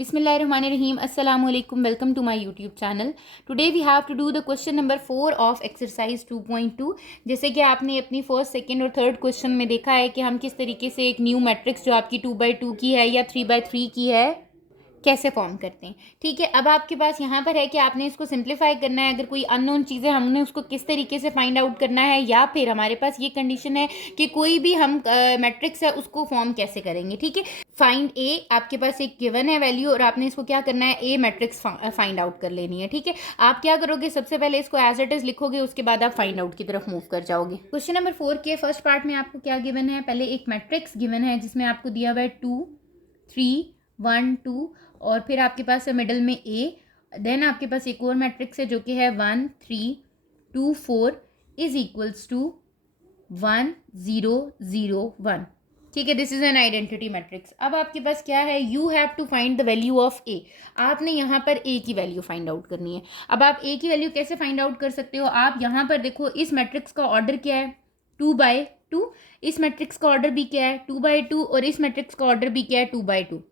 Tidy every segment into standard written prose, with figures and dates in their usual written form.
Bismillahirrahmanirrahim. Assalamu alaikum. Welcome to my YouTube channel. Today we have to do the question number 4 of exercise 2.2. जैसे कि आपने अपनी first, second और third question में देखा है कि हम किस तरीके से एक न्यू मैट्रिक्स जो आपकी 2x2 की है या 3x3 की है कैसे फॉर्म करते हैं। ठीक है, अब आपके पास यहाँ पर है कि आपने इसको सिंप्लीफाई करना है। अगर कोई अननोन चीज़ है हमने उसको किस तरीके से फाइंड आउट करना है, या फिर हमारे पास ये कंडीशन है कि कोई भी हम मैट्रिक्स है उसको फॉर्म कैसे करेंगे। ठीक है, फाइंड ए, आपके पास एक गिवन है वैल्यू और आपने इसको क्या करना है, ए मैट्रिक्स फाइंड आउट कर लेनी है। ठीक है, आप क्या करोगे, सबसे पहले इसको एज इट इज लिखोगे, उसके बाद आप फाइंड आउट की तरफ मूव कर जाओगे। क्वेश्चन नंबर 4 के फर्स्ट पार्ट में आपको क्या गिवन है, पहले एक मैट्रिक्स गिवन है जिसमें आपको दिया हुआ है 2 3 1 2 और फिर आपके पास है मिडल में ए। देन आपके पास एक और मैट्रिक्स है जो कि है 1 3 2 4 इज इक्वल्स टू 1 0 0 1। ठीक है, this is an identity matrix. अब आपके पास क्या है, you have to find the value of A. आपने यहाँ पर ए की वैल्यू फाइंड आउट करनी है। अब आप ए की वैल्यू कैसे फाइंड आउट कर सकते हो, आप यहाँ पर देखो इस मैट्रिक्स का ऑर्डर क्या है 2/2, इस मैट्रिक्स का ऑर्डर भी क्या है 2/2 और इस मैट्रिक्स का ऑर्डर भी क्या है 2/2।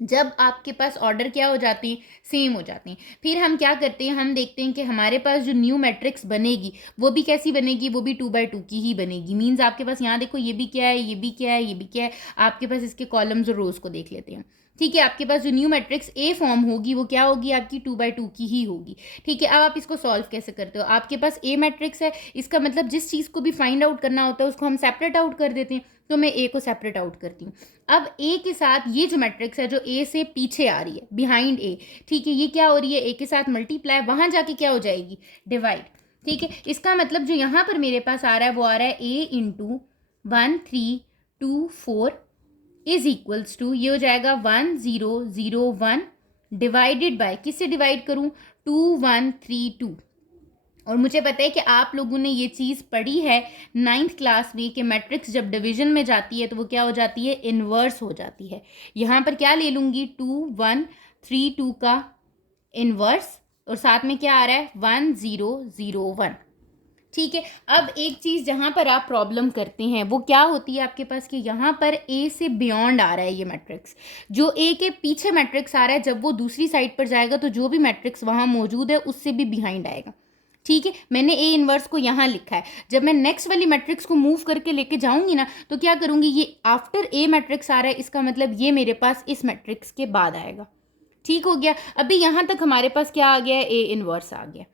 जब आपके पास ऑर्डर क्या हो जाती है, सेम हो जाती हैं, फिर हम क्या करते हैं, हम देखते हैं कि हमारे पास जो न्यू मैट्रिक्स बनेगी वो भी कैसी बनेगी, वो भी 2/2 की ही बनेगी। मींस आपके पास यहाँ देखो ये भी क्या है, ये भी क्या है, ये भी क्या है, आपके पास इसके कॉलम्स और रोज को देख लेते हैं। ठीक है, आपके पास जो न्यू मैट्रिक्स ए फॉर्म होगी वो क्या होगी, आपकी 2/2 की ही होगी। ठीक है, अब आप इसको सॉल्व कैसे करते हो, आपके पास ए मैट्रिक्स है, इसका मतलब जिस चीज़ को भी फाइंड आउट करना होता है उसको हम सेपरेट आउट कर देते हैं, तो मैं ए को सेपरेट आउट करती हूँ। अब ए के साथ ये जो मैट्रिक्स है जो ए से पीछे आ रही है, बिहाइंड ए, ठीक है, ये क्या हो रही है, ए के साथ मल्टीप्लाई, वहां जाके क्या हो जाएगी, डिवाइड। ठीक है, इसका मतलब जो यहाँ पर मेरे पास आ रहा है वो आ रहा है A into 1 3 2 4 is equals to, ये हो जाएगा 1 0 0 1 डिवाइडेड बाय, किससे डिवाइड करूँ, 2 1 3 2। और मुझे पता है कि आप लोगों ने ये चीज़ पढ़ी है 9th क्लास में कि मैट्रिक्स जब डिवीजन में जाती है तो वो क्या हो जाती है, इन्वर्स हो जाती है। यहाँ पर क्या ले लूँगी, 2 1 3 2 का इन्वर्स और साथ में क्या आ रहा है 1 0 0 1। ठीक है, अब एक चीज़ जहाँ पर आप प्रॉब्लम करते हैं वो क्या होती है आपके पास कि यहाँ पर ए से बियॉन्ड आ रहा है ये मैट्रिक्स, जो ए के पीछे मैट्रिक्स आ रहा है, जब वो दूसरी साइड पर जाएगा तो जो भी मैट्रिक्स वहाँ मौजूद है उससे भी बिहाइंड आएगा। ठीक है, मैंने ए इन्वर्स को यहाँ लिखा है, जब मैं नेक्स्ट वाली मैट्रिक्स को मूव करके लेके जाऊंगी ना तो क्या करूंगी, ये आफ्टर ए मैट्रिक्स आ रहा है, इसका मतलब ये मेरे पास इस मैट्रिक्स के बाद आएगा। ठीक हो गया, अभी यहाँ तक हमारे पास क्या आ गया है, ए इन्वर्स आ गया।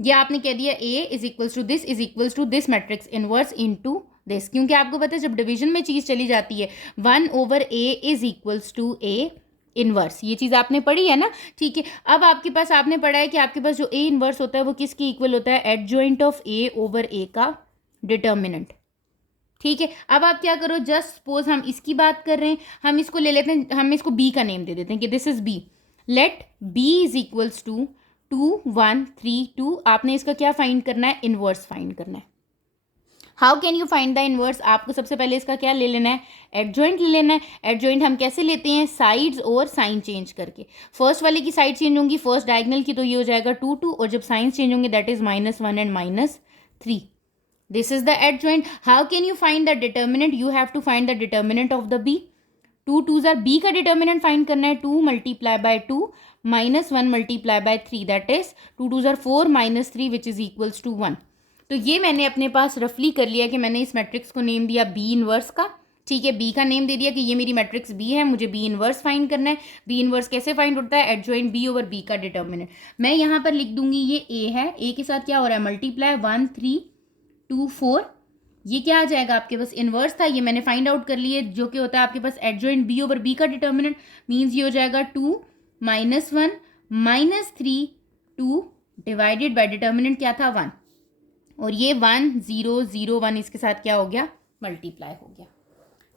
ये आपने कह दिया A is equals to this matrix inverse into this, क्योंकि आपको पता है जब डिवीजन में चीज़ चली जाती है 1/a is equals to A inverse, ये चीज़ आपने पढ़ी है ना। ठीक है, अब आपके पास आपने पढ़ा है कि आपके पास जो ए इनवर्स होता है वो किसकी इक्वल होता है, एडजॉइंट ऑफ ए ओवर ए का डिटर्मिनेंट। ठीक है, अब आप क्या करो, जस्ट सपोज हम इसकी बात कर रहे हैं, हम इसको ले लेते हैं, हम इसको बी का नेम दे देते हैं कि this is B. Let B is equals to 2 1 3 2। आपने इसका क्या फाइंड करना है, इनवर्स फाइंड करना है। How can you find the inverse, आपको सबसे पहले इसका क्या ले लेना है, एडजॉइंट ले लेना है। एडजॉइंट हम कैसे लेते हैं, साइड्स और साइन चेंज करके। फर्स्ट वाले की साइड चेंज होंगी, फर्स्ट डायगोनल की, तो ये हो जाएगा 2 2, और जब साइंस चेंज होंगे that is -1 and -3। This is the adjoint. How can you find the determinant, you have to find the determinant of the B. 2 2s are, B का डिटर्मिनेंट फाइंड करना है, 2 multiply by 2 -1 multiply by 3, that is 2 2s are 4 -3 which is equals to 1। तो ये मैंने अपने पास रफली कर लिया कि मैंने इस मैट्रिक्स को नेम दिया बी इनवर्स का। ठीक है, बी का नेम दे दिया कि ये मेरी मैट्रिक्स बी है, मुझे बी इनवर्स फाइंड करना है। बी इनवर्स कैसे फाइंड होता है, एडजॉइंट बी ओवर बी का डिटर्मिनेंट। मैं यहाँ पर लिख दूंगी ये ए है, ए के साथ क्या हो रहा है, मल्टीप्लाई 1 3 2 4, ये क्या आ जाएगा आपके पास, इनवर्स था, ये मैंने फाइंड आउट कर लिए, जो कि होता है आपके पास एडजॉइंट बी ओवर बी का डिटर्मिनेंट। मीन्स ये हो जाएगा 2 -1 -3 2 डिवाइडेड बाय डिटर्मिनेंट क्या था 1, और ये 1 0 0 1 इसके साथ क्या हो गया, मल्टीप्लाई हो गया।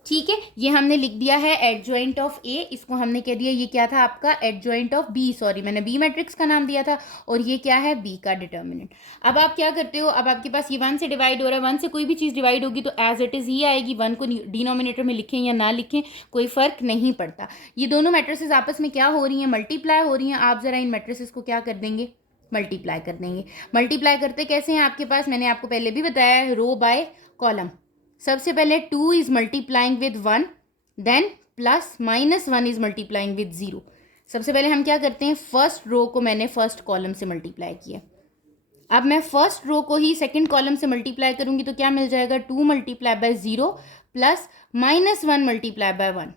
ठीक है, ये हमने लिख दिया है एडजॉइंट ऑफ ए, इसको हमने कह दिया ये क्या था आपका, एडजॉइंट ऑफ बी, सॉरी मैंने बी मैट्रिक्स का नाम दिया था, और ये क्या है, बी का डिटर्मिनेंट। अब आप क्या करते हो, अब आपके पास ये 1 से डिवाइड हो रहा है, 1 से कोई भी चीज़ डिवाइड होगी तो एज इट इज़ ही आएगी, 1 को डिनोमिनेटर में लिखें या ना लिखें कोई फ़र्क नहीं पड़ता। ये दोनों मैट्रिसेस आपस में क्या हो रही हैं, मल्टीप्लाई हो रही हैं। आप ज़रा इन मैट्रिसेस को क्या कर देंगे, मल्टीप्लाई कर देंगे। मल्टीप्लाई करते कैसे हैं आपके पास, मैंने आपको पहले भी बताया है, रो बाय कॉलम। सबसे पहले 2 is multiplying with 1, then plus -1 is multiplying with 0, सबसे पहले हम क्या करते हैं, फर्स्ट रो को मैंने फर्स्ट कॉलम से मल्टीप्लाई किया, अब मैं फर्स्ट रो को ही सेकंड कॉलम से मल्टीप्लाई करूंगी तो क्या मिल जाएगा, 2 multiply bye 0 plus -1 multiply bye 1।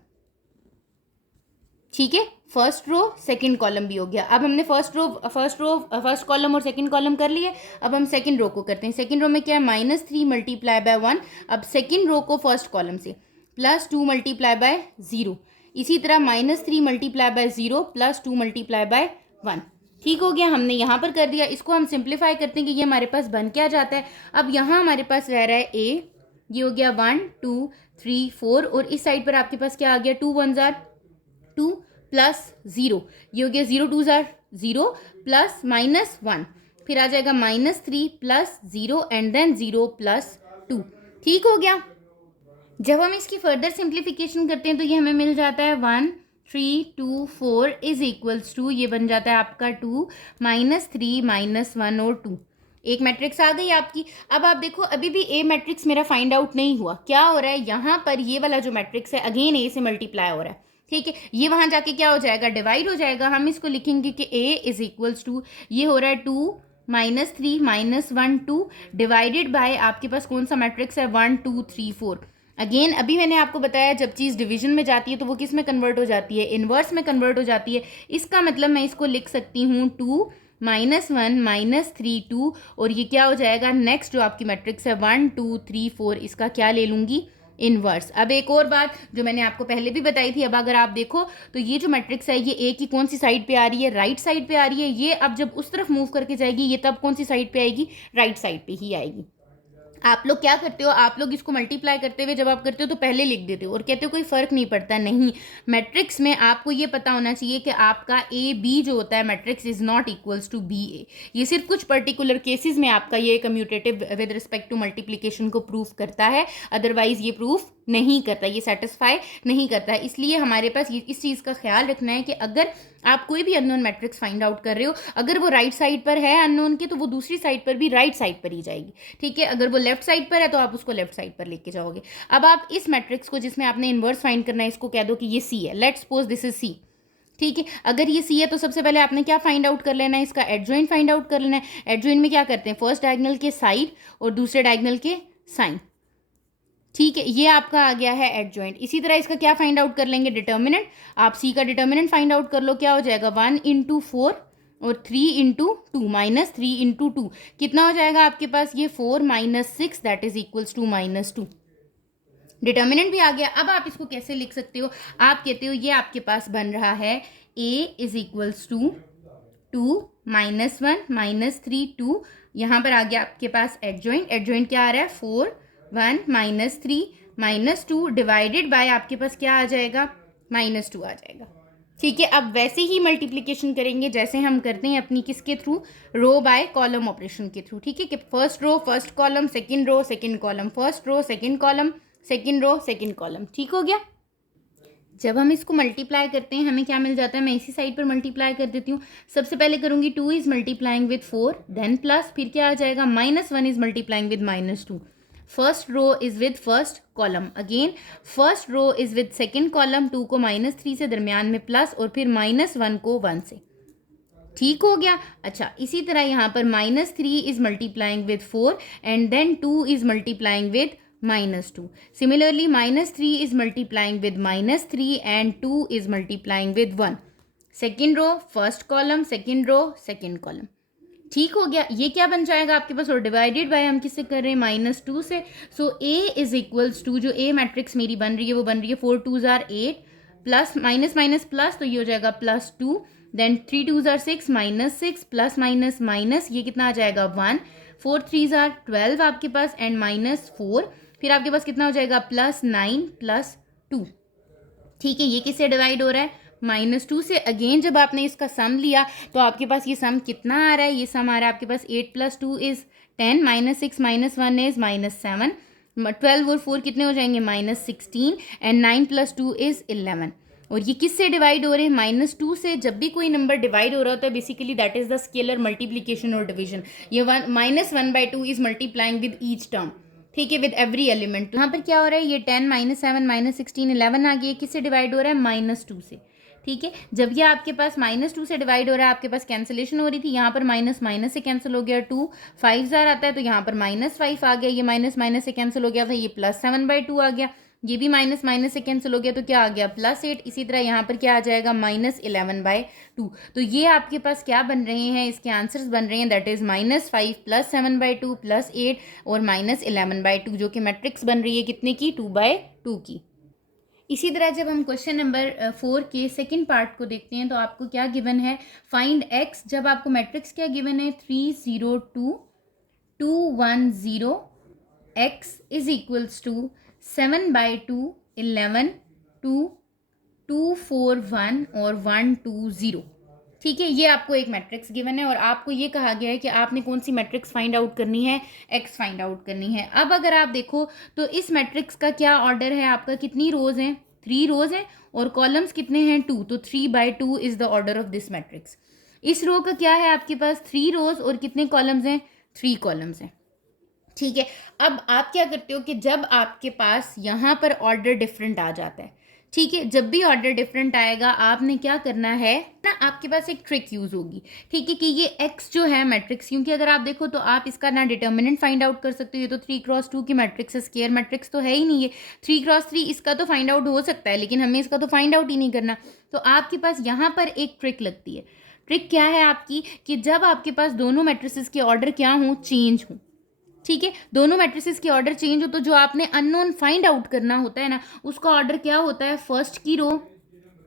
ठीक है, फर्स्ट रो सेकंड कॉलम भी हो गया। अब हमने फर्स्ट कॉलम और सेकंड कॉलम कर लिए, अब हम सेकंड रो को करते हैं। सेकंड रो में क्या है, -3 मल्टीप्लाई बाय 1। अब सेकंड रो को फर्स्ट कॉलम से प्लस 2 मल्टीप्लाई बाय 0, इसी तरह -3 multiply by 0 plus 2 multiply bye 1। ठीक हो गया, हमने यहाँ पर कर दिया। इसको हम सिंप्लीफाई करते हैं कि ये हमारे पास बन क्या जाता है। अब यहाँ हमारे पास रह रहा है a, ये हो गया 1 2 3 4, और इस साइड पर आपके पास क्या आ गया, 2 1 जार 2 प्लस 0, ये हो गया 0 2 जार 0 प्लस -1, फिर आ जाएगा -3 प्लस 0 एंड देन 0 प्लस 2। ठीक हो गया। जब हम इसकी फर्दर सिंप्लीफिकेशन करते हैं तो ये हमें मिल जाता है 1 3 2 4 इज इक्वल्स टू, ये बन जाता है आपका 2 -3 -1 और 2। एक मैट्रिक्स आ गई आपकी। अब आप देखो अभी भी ए मैट्रिक्स मेरा फाइंड आउट नहीं हुआ, क्या हो रहा है यहाँ पर, ये वाला जो मैट्रिक्स है अगेन ए से मल्टीप्लाई हो रहा है। ठीक है, ये वहाँ जाके क्या हो जाएगा, डिवाइड हो जाएगा। हम इसको लिखेंगे कि ए इज इक्वल्स टू, ये हो रहा है 2 -3 -1 2 डिवाइडेड बाय आपके पास कौन सा मैट्रिक्स है, 1 2 3 4। अगेन अभी मैंने आपको बताया जब चीज़ डिवीजन में जाती है तो वो किस में कन्वर्ट हो जाती है, इनवर्स में कन्वर्ट हो जाती है। इसका मतलब मैं इसको लिख सकती हूँ 2 -1 -3 2, और ये क्या हो जाएगा, नेक्स्ट जो आपकी मैट्रिक्स है 1 2 3 4, इसका क्या ले लूँगी, इनवर्स। अब एक और बात जो मैंने आपको पहले भी बताई थी, अब अगर आप देखो तो ये जो मैट्रिक्स है ये ए की कौन सी साइड पे आ रही है, राइट साइड पे आ रही है। ये अब जब उस तरफ मूव करके जाएगी ये तब कौन सी साइड पे आएगी, राइट साइड पे ही आएगी। आप लोग क्या करते हो, आप लोग इसको मल्टीप्लाई करते हुए जब आप करते हो तो पहले लिख देते हो और कहते हो कोई फर्क नहीं पड़ता। नहीं, मैट्रिक्स में आपको ये पता होना चाहिए कि आपका ए बी जो होता है matrix is not equals to B A. ये सिर्फ कुछ पर्टिकुलर केसेस में आपका ये commutative with respect to multiplication को प्रूफ करता है, अदरवाइज ये प्रूफ नहीं करता, ये सेटिस्फाई नहीं करता है। इसलिए हमारे पास ये इस चीज़ का ख्याल रखना है कि अगर आप कोई भी अननोन मैट्रिक्स फाइंड आउट कर रहे हो, अगर वो राइट साइड पर है अननोन के तो वो दूसरी साइड पर भी राइट साइड पर ही जाएगी। ठीक है, अगर वो लेफ्ट साइड पर है तो आप उसको लेफ्ट साइड पर लेके जाओगे। अब आप इस मैट्रिक्स को जिसमें आपने इनवर्स फाइंड करना है इसको कह दो कि ये सी है, let's suppose this is C. ठीक है, अगर ये सी है तो सबसे पहले आपने क्या फाइंड आउट कर लेना है, इसका एडजॉइंट फाइंड आउट कर लेना है। एडजॉइंट में क्या करते हैं, फर्स्ट डायगोनल के साइड और दूसरे डायगोनल के साइन। ठीक है, ये आपका आ गया है एडजॉइंट। इसी तरह इसका क्या फाइंड आउट कर लेंगे, डिटर्मिनेंट। आप सी का डिटर्मिनेंट फाइंड आउट कर लो, क्या हो जाएगा 1 × 4 और 3 × 2 -3 × 2 कितना हो जाएगा आपके पास, ये 4 - 6 that is equals to -2। Determinant भी आ गया। अब आप इसको कैसे लिख सकते हो, आप कहते हो ये आपके पास बन रहा है a इज इक्वल्स टू 2 -1 -3 2, यहाँ पर आ गया आपके पास एडजॉइंट। एडजॉइंट क्या आ रहा है 4 1 -3 -2 डिवाइडेड बाय आपके पास क्या आ जाएगा, -2 आ जाएगा। ठीक है, अब वैसे ही मल्टीप्लिकेशन करेंगे जैसे हम करते हैं अपनी किसके थ्रू, रो बाय कॉलम ऑपरेशन के थ्रू। ठीक है, कि first row first column, second row second column, first row second column, second row second column. ठीक हो गया। जब हम इसको मल्टीप्लाई करते हैं हमें क्या मिल जाता है, मैं इसी साइड पर मल्टीप्लाई कर देती हूँ। सबसे पहले करूँगी 2 is multiplying with 4, then plus, फिर क्या आ जाएगा -1 is multiplying with -2। First row is with first column, again first row is with second column, 2 को -3 से दरमियान में प्लस और फिर -1 को 1 से। ठीक हो गया। अच्छा, इसी तरह यहाँ पर -3 is multiplying with 4 and then 2 is multiplying with -2. Similarly, -3 is multiplying with -3 and 2 is multiplying with 1. Second row, first column, second row, second column. ठीक हो गया। ये क्या बन जाएगा आपके पास, और डिवाइडेड बाय हम किससे कर रहे हैं, -2 से। सो A इज इक्वल्स टू, जो A मैट्रिक्स मेरी बन रही है वो बन रही है 4 2 जार 8 प्लस माइनस प्लस, तो ये हो जाएगा +2, देन 3 2 जार 6 -6 प्लस माइनस, ये कितना आ जाएगा 1, 4 3 जार 12 आपके पास एंड -4, फिर आपके पास कितना हो जाएगा +9 +2। ठीक है, ये किससे डिवाइड हो रहा है, -2 से। अगेन जब आपने इसका सम लिया तो आपके पास ये सम कितना आ रहा है, ये सम आ रहा है आपके पास 8 + 2 इज 10, -6 -1 इज -7, 12 और 4 कितने हो जाएंगे -16 एंड 9 + 2 इज 11। और ये किससे डिवाइड हो रहे हैं, -2 से। जब भी कोई नंबर डिवाइड हो रहा होता है basically that is the scalar multiplication और डिवीजन। ये -1/2 is multiplying with each term. ठीक है, विद एवरी एलिमेंट। यहाँ पर क्या हो रहा है, ये 10 -7 -16 11 आ गया, किससे डिवाइड हो रहा है, -2 से। ठीक है, जब ये आपके पास -2 से डिवाइड हो रहा है, आपके पास कैंसिलेशन हो रही थी, यहाँ पर माइनस माइनस से कैंसिल हो गया, 2 5 जार आता है तो यहाँ पर -5 आ गया, ये माइनस माइनस से कैंसिल हो गया था, ये +7/2 आ गया, ये भी माइनस माइनस से कैंसिल हो गया तो क्या आ गया +8। इसी तरह यहाँ पर क्या आ जाएगा -11/2। तो ये आपके पास क्या बन रहे हैं, इसके आंसर्स बन रहे हैं, दैट इज -5 +7/2 +8 और -11/2, जो कि मैट्रिक्स बन रही है कितने की, 2/2 की। इसी तरह जब हम क्वेश्चन नंबर 4 के सेकंड पार्ट को देखते हैं तो आपको क्या गिवन है, फाइंड x। जब आपको मैट्रिक्स क्या गिवन है, 3 0 2 2 1 0, x इज इक्वल्स टू 7/2 11 2 2 4 1 और 1 2 0। ठीक है, ये आपको एक मैट्रिक्स गिवन है और आपको ये कहा गया है कि आपने कौन सी मैट्रिक्स फाइंड आउट करनी है, एक्स फाइंड आउट करनी है। अब अगर आप देखो तो इस मैट्रिक्स का क्या ऑर्डर है आपका, कितनी रोज हैं, 3 रोज हैं और कॉलम्स कितने हैं, 2, तो 3/2 is the order of this matrix. इस रो का क्या है आपके पास, 3 रोज और कितने कॉलम्स हैं, 3 कॉलम्स हैं। ठीक है, अब आप क्या करते हो कि जब आपके पास यहाँ पर ऑर्डर डिफरेंट आ जाता है, ठीक है, जब भी ऑर्डर डिफरेंट आएगा आपने क्या करना है ना, आपके पास एक ट्रिक यूज होगी, ठीक है, कि ये एक्स जो है मैट्रिक्स, क्योंकि अगर आप देखो तो आप इसका ना डिटर्मिनेंट फाइंड आउट कर सकते हो, ये तो 3x2 की मैट्रिक्स है, स्क्वायर मैट्रिक्स तो है ही नहीं, है 3x3, इसका तो फाइंड आउट हो सकता है लेकिन हमें इसका तो फाइंड आउट ही नहीं करना। तो आपके पास यहाँ पर एक ट्रिक लगती है। ट्रिक क्या है आपकी, कि जब आपके पास दोनों मैट्रिसेस के ऑर्डर क्या हों, चेंज हों, ठीक है, दोनों मैट्रिसेस की ऑर्डर चेंज हो तो जो आपने अननोन फाइंड आउट करना होता है ना, उसका ऑर्डर क्या होता है, फर्स्ट की रो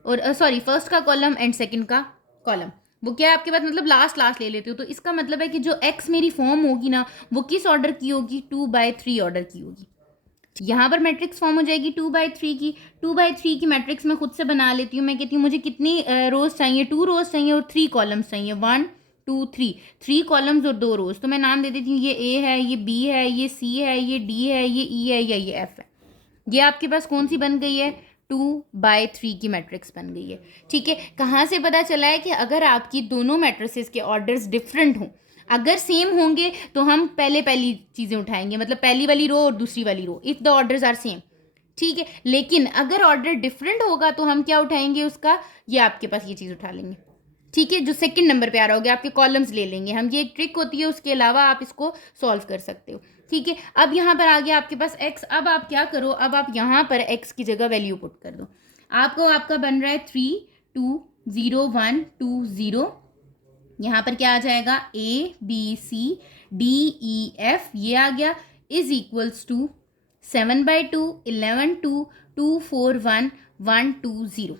और फर्स्ट का कॉलम एंड सेकंड का कॉलम, वो क्या है आपके पास, मतलब लास्ट लास्ट ले लेते हो। तो इसका मतलब है कि जो एक्स मेरी फॉर्म होगी ना, वो किस ऑर्डर की होगी, 2/3 ऑर्डर की होगी। यहाँ पर मैट्रिक्स फॉर्म हो जाएगी 2/3 की। 2/3 की मैट्रिक्स मैं खुद से बना लेती हूँ, मैं कहती हूँ मुझे कितनी रोज चाहिए, 2 रोज चाहिए और 3 कॉलम्स चाहिए, 1 2 3 कॉलम्स और 2 रोज। तो मैं नाम दे देती हूँ, ये ए है, ये बी है, ये सी है, ये डी है, ये ई है या ये एफ है। ये आपके पास कौन सी बन गई है, 2/3 की मैट्रिक्स बन गई है। ठीक है, कहाँ से पता चला है कि अगर आपकी दोनों मैट्रिसेस के ऑर्डर्स डिफरेंट हों, अगर सेम होंगे तो हम पहली चीज़ें उठाएंगे, मतलब पहली वाली रो और दूसरी वाली row, if the orders are same, ठीक है। लेकिन अगर ऑर्डर डिफरेंट होगा तो हम क्या उठाएंगे उसका, ये आपके पास ये चीज़ उठा लेंगे, ठीक है, जो सेकंड नंबर पे आ रहा होगा, आपके कॉलम्स ले लेंगे हम, ये एक ट्रिक होती है, उसके अलावा आप इसको सॉल्व कर सकते हो। ठीक है, अब यहाँ पर आ गया आपके पास x। अब आप क्या करो, अब आप यहाँ पर x की जगह वैल्यू पुट कर दो। आपको आपका बन रहा है 3 2 0 1 2 0। यहाँ पर क्या आ जाएगा, ABCDEF, ये आ गया, इज इक्वल्स टू 7/2 11 2 2 4 1 1 2 0।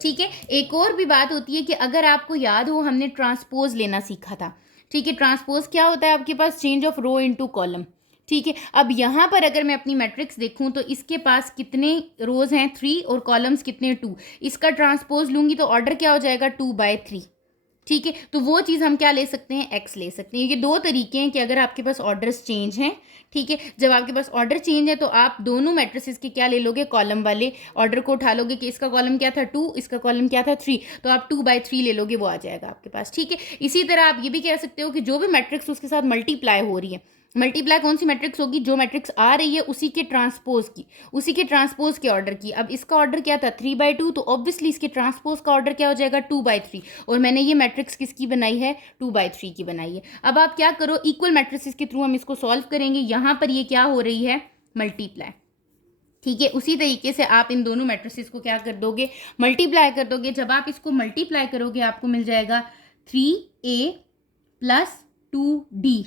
ठीक है, एक और भी बात होती है कि अगर आपको याद हो, हमने ट्रांसपोज लेना सीखा था। ठीक है, ट्रांसपोज क्या होता है आपके पास, change of row into column. ठीक है, अब यहाँ पर अगर मैं अपनी मैट्रिक्स देखूँ तो इसके पास कितने रोज हैं, 3 और कॉलम्स कितने, 2। इसका ट्रांसपोज लूँगी तो ऑर्डर क्या हो जाएगा, 2/3। ठीक है, तो वो चीज़ हम क्या ले सकते हैं, एक्स ले सकते हैं। ये 2 तरीके हैं कि अगर आपके पास ऑर्डर्स चेंज हैं, ठीक है, जब आपके पास ऑर्डर चेंज है तो आप दोनों मैट्रिसेस के क्या ले लोगे, कॉलम वाले ऑर्डर को उठा लोगे कि इसका कॉलम क्या था 2, इसका कॉलम क्या था 3, तो आप 2/3 ले लोगे, वो आ जाएगा आपके पास। ठीक है, इसी तरह आप ये भी कह सकते हो कि जो भी मैट्रिक्स उसके साथ मल्टीप्लाई हो रही है, मल्टीप्लाई कौन सी मैट्रिक्स होगी, जो मैट्रिक्स आ रही है उसी के ट्रांसपोज की, उसी के ट्रांसपोज के ऑर्डर की। अब इसका ऑर्डर क्या था, 3/2, तो ऑब्वियसली इसके ट्रांसपोज का ऑर्डर क्या हो जाएगा, 2/3, और मैंने ये मैट्रिक्स किसकी बनाई है, 2/3 की बनाई है। अब आप क्या करो, इक्वल मैट्रिक्स के थ्रू हम इसको सॉल्व करेंगे। यहाँ पर ये क्या हो रही है, मल्टीप्लाई। ठीक है, उसी तरीके से आप इन दोनों मैट्रिसेस को क्या कर दोगे, मल्टीप्लाई कर दोगे। जब आप इसको मल्टीप्लाई करोगे आपको मिल जाएगा 3A + 2D,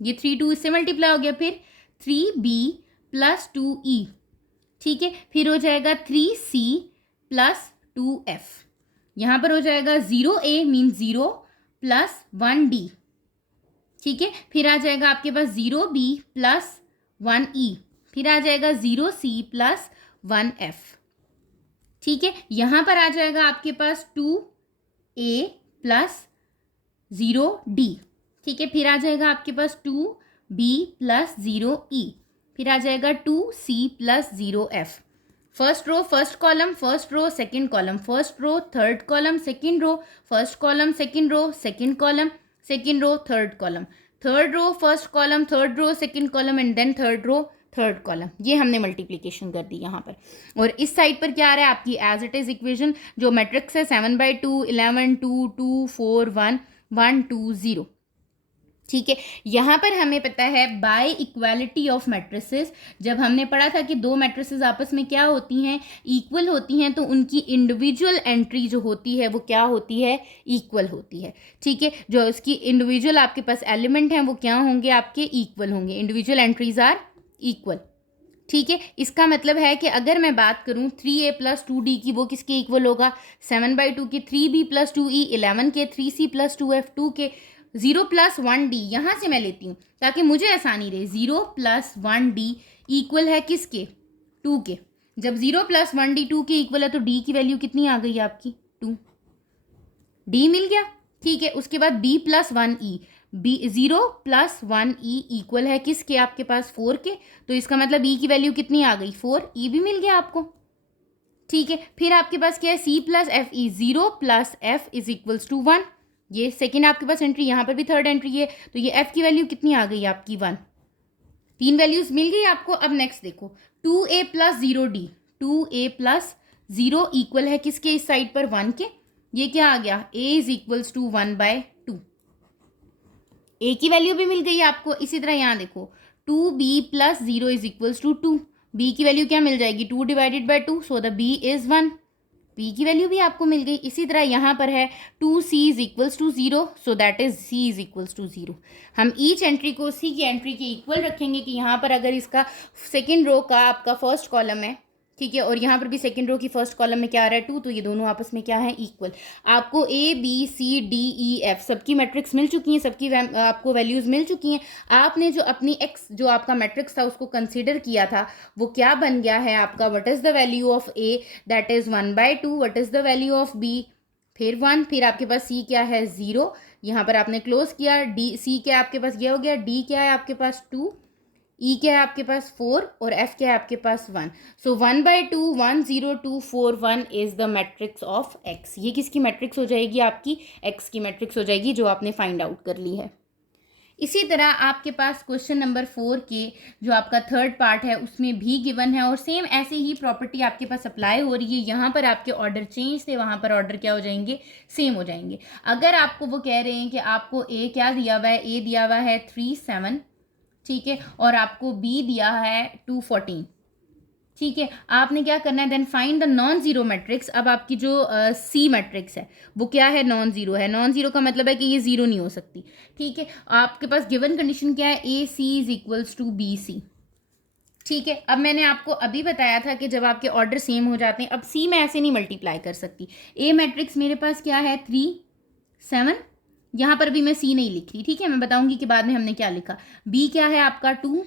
ये 3 2 इससे मल्टीप्लाई हो गया, फिर 3B + 2E, ठीक है, फिर हो जाएगा 3C + 2F। यहाँ पर हो जाएगा 0A मीन 0 + 1D, ठीक है, फिर आ जाएगा आपके पास 0B + 1E, फिर आ जाएगा 0C + 1F। ठीक है, यहाँ पर आ जाएगा आपके पास 2A + 0D, ठीक है, फिर आ जाएगा आपके पास 2B + 0E, फिर आ जाएगा 2C + 0F। First row first column, first row second column, first row third column, second row first column, second row second column, second row third column, third row first column, third row second column and then third row third column, ये हमने multiplication कर दी यहाँ पर। और इस side पर क्या आ रहा है आपकी एज इट इज़ इक्वेशन, जो मैट्रिक्स है 7/2, 11, 2, 2, 4, 1, 1, 2, 0। ठीक है, यहाँ पर हमें पता है बाय इक्वालिटी ऑफ मैट्रिसेस, जब हमने पढ़ा था कि दो मैट्रिसेस आपस में क्या होती हैं, इक्वल होती हैं, तो उनकी इंडिविजुअल एंट्री जो होती है वो क्या होती है, इक्वल होती है। ठीक है, जो उसकी इंडिविजुअल आपके पास एलिमेंट हैं वो क्या होंगे, आपके इक्वल होंगे, इंडिविजुअल एंट्रीज आर इक्वल। ठीक है, इसका मतलब है कि अगर मैं बात करूं 3a + 2d की, वो किसके इक्वल होगा, 7/2 के 3b + 2e, 11 के 3c + 2f, 2 के 0 + 1d, यहाँ से मैं लेती हूँ ताकि मुझे आसानी रहे। 0 + 1d इक्वल है किसके, 2 के। जब 0 + 1d 2 के इक्वल है तो d की वैल्यू कितनी आ गई आपकी, 2, d मिल गया। ठीक है, उसके बाद b + 1e, 0 + 1e इक्वल है किसके, आपके पास 4 के, तो इसका मतलब e की वैल्यू कितनी आ गई, 4, e भी मिल गया आपको। ठीक है, फिर आपके पास क्या है, c + fe, 0 + f = 1, ये सेकेंड आपके पास एंट्री, यहाँ पर भी थर्ड एंट्री है, तो ये f की वैल्यू कितनी आ गई आपकी, 1। तीन वैल्यूज मिल गई आपको। अब नेक्स्ट देखो 2a + 0d, 2a + 0 इक्वल है किसके, इस साइड पर 1 के, ये क्या आ गया, a = 1/2, a की वैल्यू भी मिल गई आपको। इसी तरह यहाँ देखो 2b + 0 = 2, b की वैल्यू क्या मिल जाएगी, 2/2, so the b is 1, p की वैल्यू भी आपको मिल गई। इसी तरह यहाँ पर है 2c = 0, so that is c = 0। हम ईच एंट्री को c की एंट्री के इक्वल रखेंगे कि यहाँ पर अगर इसका सेकेंड रो का आपका फर्स्ट कॉलम है, ठीक है, और यहाँ पर भी सेकेंड रो की फर्स्ट कॉलम में क्या आ रहा है, 2, तो ये दोनों आपस में क्या है, इक्वल। आपको a b c d e f सबकी मैट्रिक्स मिल चुकी हैं, सबकी आपको वैल्यूज़ मिल चुकी हैं। आपने जो अपनी x जो आपका मैट्रिक्स था उसको कंसीडर किया था, वो क्या बन गया है आपका, what is the value of a, that is 1/2, what is the value of b, फिर 1, फिर आपके पास c क्या है, 0, यहाँ पर आपने क्लोज किया, d c क्या आपके पास ये हो गया, d क्या है आपके पास 2, E क्या है आपके पास 4, और F क्या है आपके पास 1। सो 1/2, 1, 0, 2, 4, 1 is the matrix of X। ये किसकी मैट्रिक्स हो जाएगी, आपकी X की मैट्रिक्स हो जाएगी, जो आपने फाइंड आउट कर ली है। इसी तरह आपके पास क्वेश्चन नंबर 4 के जो आपका थर्ड पार्ट है उसमें भी गिवन है, और सेम ऐसे ही प्रॉपर्टी आपके पास अप्लाई हो रही है। यहाँ पर आपके ऑर्डर चेंज थे, वहाँ पर ऑर्डर क्या हो जाएंगे, सेम हो जाएंगे। अगर आपको वो कह रहे हैं कि आपको A क्या दिया हुआ है, A दिया हुआ है 3, 7, ठीक है, और आपको b दिया है 2, 14, ठीक है, आपने क्या करना है, then find the non zero matrix. अब आपकी जो सी मैट्रिक्स है वो क्या है, नॉन जीरो है। नॉन जीरो का मतलब है कि ये जीरो नहीं हो सकती। ठीक है, आपके पास गिवन कंडीशन क्या है, ए सी = बी सी। ठीक है, अब मैंने आपको अभी बताया था कि जब आपके ऑर्डर सेम हो जाते हैं, अब सी में ऐसे नहीं मल्टीप्लाई कर सकती। ए मैट्रिक्स मेरे पास क्या है, 3, 7, यहाँ पर भी मैं सी नहीं लिख रही, ठीक है, मैं बताऊंगी कि बाद में हमने क्या लिखा। बी क्या है आपका 2,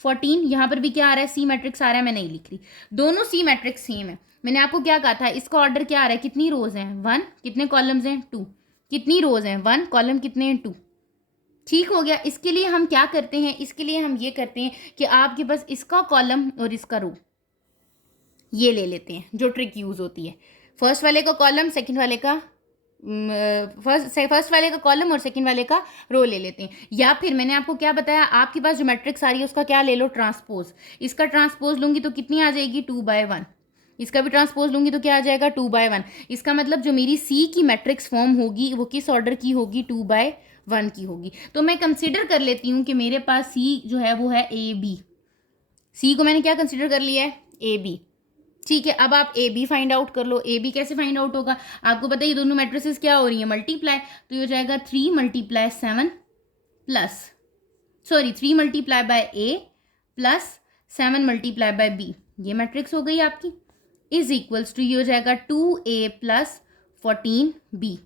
14, यहाँ पर भी क्या आ रहा है, सी मैट्रिक्स आ रहा है, मैं नहीं लिख रही। दोनों सी मैट्रिक्स सेम है। मैंने आपको क्या कहा था, इसका ऑर्डर क्या आ रहा है, कितनी रोज हैं, 1, कितने कॉलम्स हैं, 2, कितनी रोज हैं, 1, कॉलम कितने हैं, 2। ठीक हो गया। इसके लिए हम क्या करते हैं, इसके लिए हम ये करते हैं कि आपके पास इसका कॉलम और इसका रो ये ले लेते हैं, जो ट्रिक यूज होती है। फर्स्ट वाले का कॉलम, सेकंड वाले का फर्स्ट वाले का कॉलम और सेकंड वाले का रो ले लेते हैं। या फिर मैंने आपको क्या बताया, आपके पास जो मैट्रिक्स आ रही है उसका क्या ले लो, ट्रांसपोज। इसका ट्रांसपोज लूंगी तो कितनी आ जाएगी, 2/1। इसका भी ट्रांसपोज लूंगी तो क्या आ जाएगा, 2/1। इसका मतलब जो मेरी सी की मैट्रिक्स फॉर्म होगी वो किस ऑर्डर की होगी, 2/1 की होगी। तो मैं कंसिडर कर लेती हूँ कि मेरे पास सी जो है वो है ए बी। सी को मैंने क्या कंसिडर कर लिया है, ए बी। ठीक है, अब आप ए बी फाइंड आउट कर लो। ए बी कैसे फाइंड आउट होगा, आपको पता है ये दोनों मैट्रिसेस क्या हो रही है, मल्टीप्लाई। तो ये हो जाएगा 3 × 7 प्लस 3 × ए प्लस 7 × बी, ये मैट्रिक्स हो गई आपकी, इज इक्वल्स टू ये हो जाएगा 2a + 14b।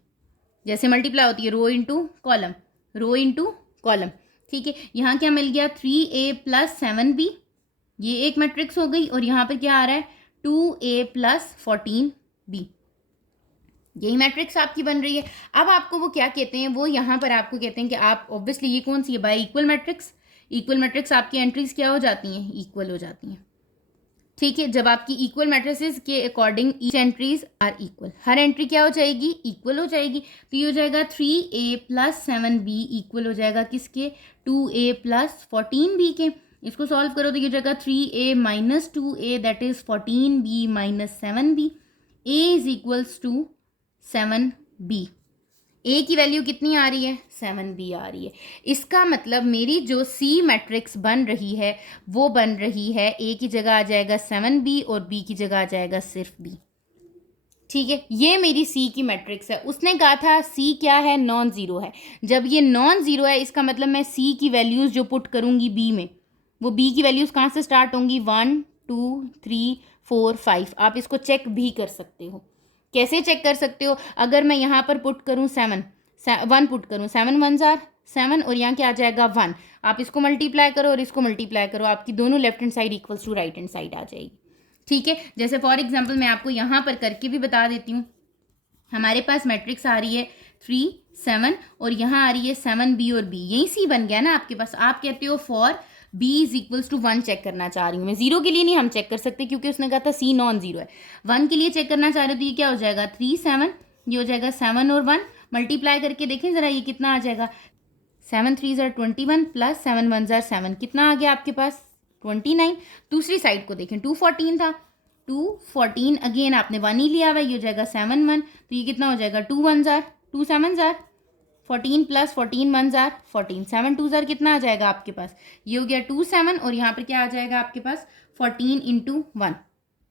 जैसे मल्टीप्लाई होती है rho into column, rho into column. ठीक है, यहाँ क्या मिल गया, 3a + 7b, ये एक मैट्रिक्स हो गई। और यहाँ पे क्या आ रहा है, 2a + 14b, यही मैट्रिक्स आपकी बन रही है। अब आपको वो क्या कहते हैं, वो यहाँ पर आपको कहते हैं कि आप ऑब्वियसली ये कौन सी है, by equal matrix. Equal matrix आपकी एंट्रीज क्या हो जाती हैं, इक्वल हो जाती हैं। ठीक है, जब आपकी इक्वल मैट्रिसेस के according each entries are equal, हर एंट्री क्या हो जाएगी, इक्वल हो जाएगी। तो ये हो जाएगा 3a + 7b इक्वल हो जाएगा किसके, 2a + 14b के। इसको सॉल्व करो तो ये जगह 3a minus 2a that is 14b minus 7b, a is equals to 7b। A की वैल्यू कितनी आ रही है? 7b आ रही है। इसका मतलब मेरी जो सी मैट्रिक्स बन रही है वो बन रही है, ए की जगह आ जाएगा 7b और बी की जगह आ जाएगा सिर्फ b। ठीक है, ये मेरी सी की मैट्रिक्स है। उसने कहा था सी क्या है? नॉन ज़ीरो है। जब ये नॉन ज़ीरो है इसका मतलब मैं सी की वैल्यूज़ जो पुट करूँगी बी में, वो बी की वैल्यूज़ कहाँ से स्टार्ट होंगी? 1 2 3 4 5। आप इसको चेक भी कर सकते हो। कैसे चेक कर सकते हो? अगर मैं यहाँ पर पुट करूँ 1 पुट करूँ, 7 1 जार 7 और यहाँ क्या आ जाएगा 1। आप इसको मल्टीप्लाई करो और इसको मल्टीप्लाई करो, आपकी दोनों left hand side equals to right hand side आ जाएगी। ठीक है, जैसे फॉर एग्जांपल मैं आपको यहाँ पर करके भी बता देती हूँ। हमारे पास मैट्रिक्स आ रही है 3 7 और यहाँ आ रही है 7b और b, यही सी बन गया ना आपके पास। आप कहते हो for b is equals to 1 check करना चाह रही हूँ मैं। 0 के लिए नहीं हम चेक कर सकते क्योंकि उसने कहा था सी नॉन जीरो है। 1 के लिए चेक करना चाह रहे हो तो ये क्या हो जाएगा? 3 7, ये हो जाएगा 7 और 1 मल्टीप्लाई करके देखें ज़रा ये कितना आ जाएगा। 7 3 ज़ार 21 प्लस 7 1 ज़ार 7, कितना आ गया आपके पास? 29। दूसरी साइड को देखें 214 था, 214 अगेन आपने 1 ही लिया हुआ, ये हो जाएगा 7 1, तो ये कितना हो जाएगा? 2 1 ज़ार 2 7 ज़ार 14 प्लस 14 1 ज़ार 14, 7 2 ज़ार कितना आ जाएगा आपके पास? ये हो गया 2 7 और यहाँ पर क्या आ जाएगा आपके पास? 14 इंटू 1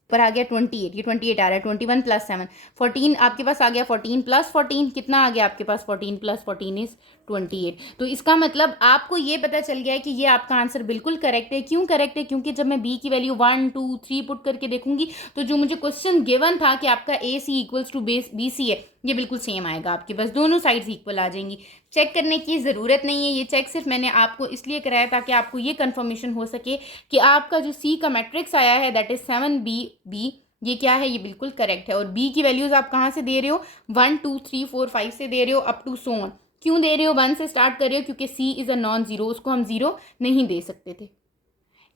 पर आ गया 28, ये 28 आ रहा है। 21 प्लस 7 14 आपके पास आ गया। 14 प्लस 14 कितना आ गया आपके पास? 14 प्लस 14 इज 28। तो इसका मतलब आपको ये पता चल गया है कि ये आपका आंसर बिल्कुल करेक्ट है। क्यों करेक्ट है? क्योंकि जब मैं बी की वैल्यू 1 2 3 पुट करके देखूंगी तो जो मुझे क्वेश्चन गिवन था कि आपका ए सी इक्वल्स टू बी सी है, ये बिल्कुल सेम आएगा आपके पास, दोनों साइड्स इक्वल आ जाएंगी। चेक करने की ज़रूरत नहीं है, ये चेक सिर्फ मैंने आपको इसलिए कराया ताकि आपको ये कन्फर्मेशन हो सके कि आपका जो सी का मैट्रिक्स आया है दैट इज़ 7b, ये क्या है? ये बिल्कुल करेक्ट है। और बी की वैल्यूज़ आप कहाँ से दे रहे हो? 1 2 3 4 5 से दे रहे हो अप टू सो ऑन। क्यों दे रहे हो? 1 से स्टार्ट कर रहे हो क्योंकि सी इज़ अ नॉन ज़ीरो, उसको हम ज़ीरो नहीं दे सकते थे।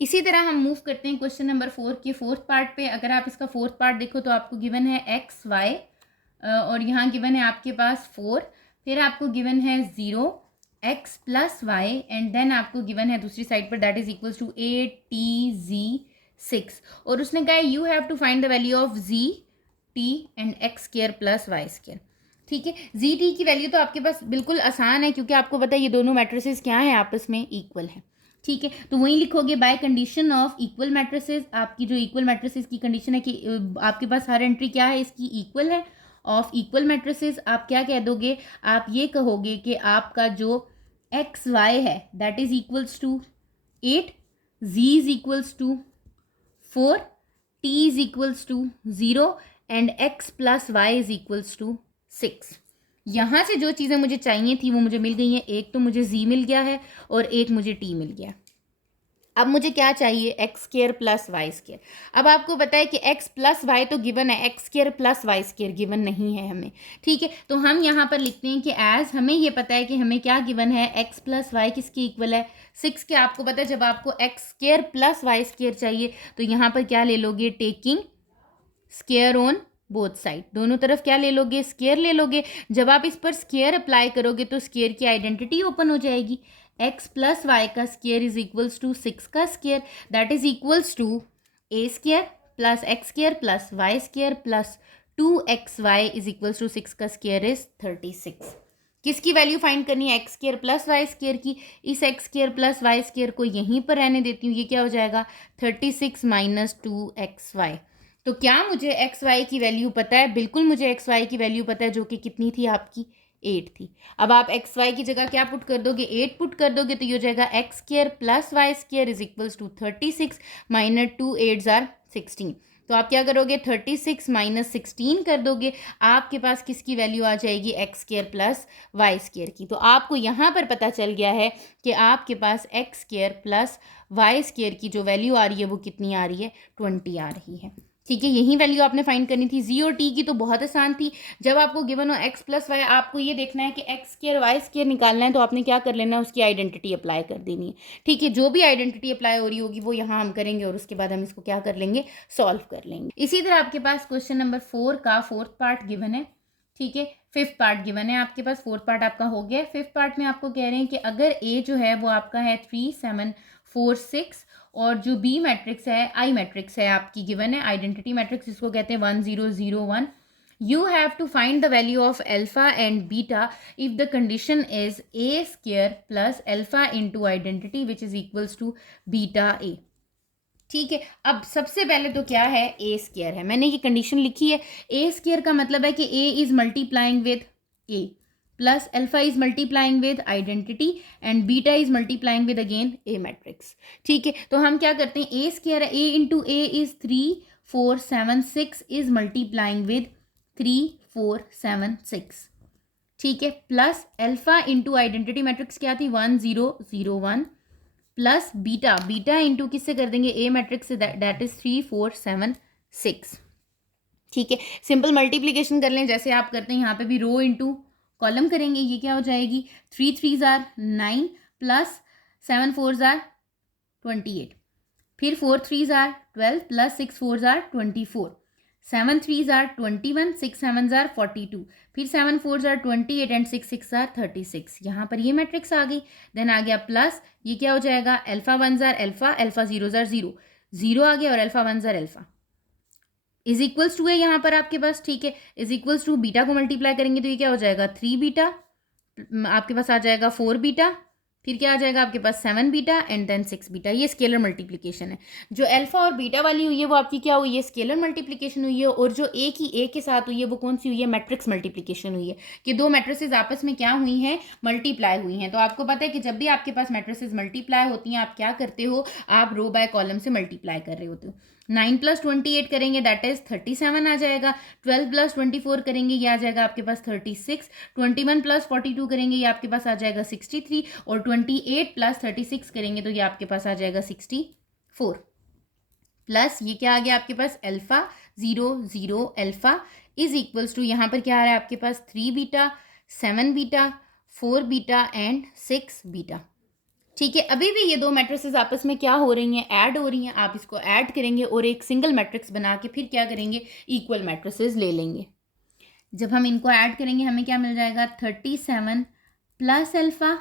इसी तरह हम मूव करते हैं क्वेश्चन नंबर 4 के फोर्थ पार्ट पे। अगर आप इसका फोर्थ पार्ट देखो तो आपको गिवन है एक्स वाई और यहाँ गिवन है आपके पास 4, फिर आपको गिवन है 0 x plus y and then आपको गिवन है दूसरी साइड पर that is equals to 8 T G 6 और उसने कहा you have to find the value of G T and x square plus Y square. ठीक है, जी टी की वैल्यू तो आपके पास बिल्कुल आसान है क्योंकि आपको पता है ये दोनों मैट्रिसेस क्या है? आपस में इक्वल है। ठीक है, तो वहीं लिखोगे by condition of equal matrices. आपकी जो इक्वल मैट्रिसेस की कंडीशन है कि आपके पास हर एंट्री क्या है? इसकी इक्वल है। ऑफ इक्वल मैट्रिसेस आप क्या कह दोगे? आप ये कहोगे कि आपका जो एक्स वाई है that is equals to 8, G is equals to 4, T is equals to 0 and x plus y is equals to 6। यहाँ से जो चीज़ें मुझे चाहिए थी वो मुझे मिल गई हैं। एक तो मुझे जी मिल गया है और एक मुझे टी मिल गया। अब मुझे क्या चाहिए? X square plus Y square. अब आपको पता है कि एक्स प्लस वाई तो गिवन है, x square plus Y square given नहीं है हमें। ठीक है, तो हम यहाँ पर लिखते हैं कि एज हमें ये पता है कि हमें क्या गिवन है? एक्स प्लस वाई किसकी इक्वल है? 6 के। आपको पता है जब आपको x square plus Y square चाहिए तो यहाँ पर क्या ले लोगे? Taking square on both side, दोनों तरफ क्या ले लोगे? स्क्वायर ले लोगे। जब आप इस पर स्क्वायर अप्लाई करोगे तो स्क्वायर की आइडेंटिटी ओपन हो जाएगी। एक्स प्लस वाई का स्क्वायर इज इक्वल्स टू 6 का square that is equals to a square plus x square plus Y square plus 2xy is equals to 6 का स्क्वायर इज 36। किसकी value find करनी है? X square plus Y square की। इस x square plus Y square को यहीं पर रहने देती हूँ। ये क्या हो जाएगा? 36 माइनस 2xy। तो क्या मुझे एक्स वाई की वैल्यू पता है? बिल्कुल मुझे एक्स वाई की वैल्यू पता है जो कि कितनी थी आपकी? 8 थी। अब आप एक्स वाई की जगह क्या पुट कर दोगे? 8 पुट कर दोगे तो ये हो जाएगा x square plus Y square is equals to 36 minus 2 8 ज़ार 16। तो आप क्या करोगे? 36 माइनस 16 कर दोगे। आपके पास किसकी वैल्यू आ जाएगी? X square plus Y square की। तो आपको यहाँ पर पता चल गया है कि आपके पास X square plus Y square की जो वैल्यू आ रही है वो कितनी आ रही है? 20 आ रही है। ठीक है, यही वैल्यू आपने फाइंड करनी थी। जी और टी की तो बहुत आसान थी। जब आपको गिवन हो एक्स प्लस वाई, आपको ये देखना है कि एक्स स्क्वायर वाई स्क्वायर निकालना है तो आपने क्या कर लेना है? उसकी आइडेंटिटी अप्लाई कर देनी है। ठीक है, जो भी आइडेंटिटी अप्लाई हो रही होगी वो यहाँ हम करेंगे और उसके बाद हम इसको क्या कर लेंगे? सॉल्व कर लेंगे। इसी तरह आपके पास क्वेश्चन नंबर 4 का फोर्थ पार्ट गिवन है। ठीक है, फिफ्थ पार्ट गिवन है आपके पास। फोर्थ पार्ट आपका हो गया। फिफ्थ पार्ट में आपको कह रहे हैं कि अगर ए जो है वो आपका है 3 7 4 6, और जो बी मैट्रिक्स है आई मैट्रिक्स है आपकी गिवन है, आइडेंटिटी मैट्रिक्स जिसको कहते हैं 1 0 0 1. You have to find the value of alpha and beta if the condition is a square plus alpha into identity which is equals to beta a. ठीक है, अब सबसे पहले तो क्या है, ए स्क्वायर है. मैंने ये कंडीशन लिखी है. ए स्क्वायर का मतलब है कि A is multiplying with A plus alpha is multiplying with identity and beta is multiplying with again A matrix. ठीक है, तो हम क्या करते हैं, ए स्क्वायर है, A into A is 3 4 7 6 is multiplying with 3 4 7 6. ठीक है, plus alpha into identity matrix क्या थी 1 0 0 1 प्लस बीटा, बीटा इंटू किससे कर देंगे, ए मैट्रिक्स से, दैट इज 3 4 7 6. ठीक है, सिंपल मल्टीप्लीकेशन कर लें जैसे आप करते हैं, यहाँ पे भी रो इंटू कॉलम करेंगे. ये क्या हो जाएगी, 3 3 जार 9 प्लस 7 4 जार 28, फिर 4 3 jar 12 plus 6 4 jar 24, 7 3 jar 21, 6 7 jar 42, फिर 7 4 जार 28 एंड 6 6 जार 36. यहाँ पर ये मैट्रिक्स आ गई. देन आ गया प्लस, ये क्या हो जाएगा, अल्फा 1 जार अल्फा, अल्फा 0 जार 0, 0 आ गया और अल्फा 1 जार अल्फा इज इक्वल्स टू है यहाँ पर आपके पास. ठीक है, इज इक्वल्स टू बीटा को मल्टीप्लाई करेंगे तो ये क्या हो जाएगा, 3 बीटा, आपके पास आ जाएगा 4 बीटा, फिर क्या आ जाएगा आपके पास 7 बीटा एंड देन 6 बीटा. ये स्केलर मल्टीप्लिकेशन है. जो अल्फा और बीटा वाली हुई है वो आपकी क्या हुई है, स्केलर मल्टीप्लिकेशन हुई है. और जो ए की ए के साथ हुई है वो कौन सी हुई है, मैट्रिक्स मल्टीप्लिकेशन हुई है, कि दो मैट्रिसेस आपस में क्या हुई हैं, मल्टीप्लाई हुई हैं. तो आपको पता है कि जब भी आपके पास मैट्रिसेस मल्टीप्लाई होती हैं आप क्या करते हो, आप रो बाय कॉलम से मल्टीप्लाई कर रहे होते हो. 9 प्लस 28 करेंगे दैट इज 37 आ जाएगा. 12 प्लस 24 करेंगे ये आ जाएगा आपके पास 36. 21 प्लस 42 करेंगे ये आपके पास आ जाएगा 63. और 28 प्लस 36 करेंगे तो ये आपके पास आ जाएगा 64. प्लस ये क्या आ गया आपके पास, alpha 0 0 alpha is equals to, यहाँ पर क्या आ रहा है आपके पास 3 beta 7 beta 4 beta and 6 beta. ठीक है, अभी भी ये दो मैट्रिसेस आपस में क्या हो रही हैं, ऐड हो रही हैं. आप इसको ऐड करेंगे और एक सिंगल मैट्रिक्स बना के फिर क्या करेंगे, इक्वल मैट्रिसेस ले लेंगे. जब हम इनको ऐड करेंगे हमें क्या मिल जाएगा, 37 प्लस अल्फा,